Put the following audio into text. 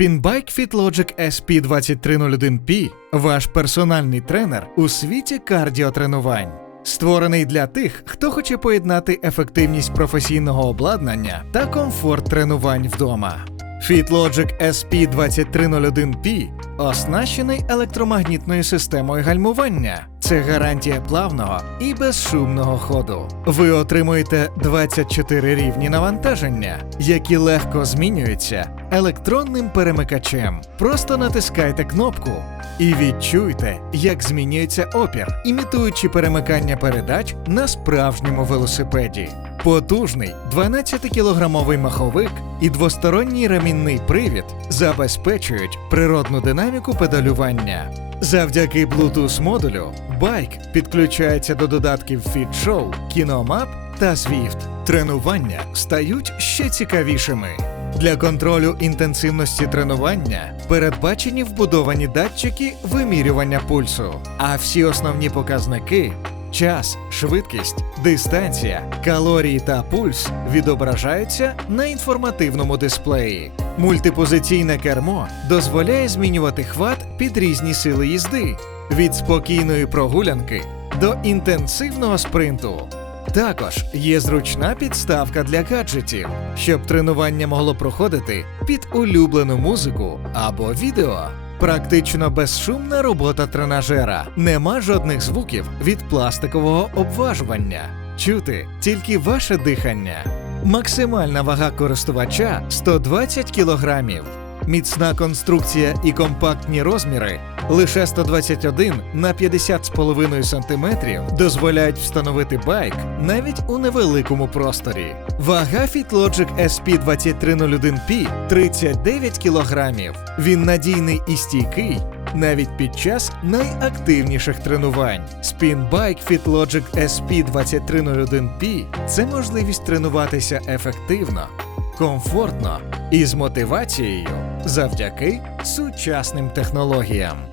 Spinbike FitLogic SP2301P – ваш персональний тренер у світі кардіотренувань. Створений для тих, хто хоче поєднати ефективність професійного обладнання та комфорт тренувань вдома. FitLogic SP2301P оснащений електромагнітною системою гальмування. Це гарантія плавного і безшумного ходу. Ви отримуєте 24 рівні навантаження, які легко змінюються електронним перемикачем. Просто натискайте кнопку і відчуйте, як змінюється опір, імітуючи перемикання передач на справжньому велосипеді. Потужний 12-кілограмовий маховик і двосторонній ремінний привід забезпечують природну динаміку педалювання. Завдяки Bluetooth модулю байк підключається до додатків FitShow, KinoMap та Zwift. Тренування стають ще цікавішими. Для контролю інтенсивності тренування передбачені вбудовані датчики вимірювання пульсу, а всі основні показники час, швидкість, дистанція, калорії та пульс відображаються на інформативному дисплеї. Мультипозиційне кермо дозволяє змінювати хват під різні сили їзди від спокійної прогулянки до інтенсивного спринту. Також є зручна підставка для гаджетів, щоб тренування могло проходити під улюблену музику або відео. Практично безшумна робота тренажера. Нема жодних звуків від пластикового обважування. Чути тільки ваше дихання. Максимальна вага користувача 120 кг. Міцна конструкція і компактні розміри лише 121 на 50,5 см дозволяють встановити байк навіть у невеликому просторі. Вага FitLogic SP2301P 39 кг. Він надійний і стійкий навіть під час найактивніших тренувань. Spinbike FitLogic SP2301P – це можливість тренуватися ефективно, комфортно і з мотивацією завдяки сучасним технологіям.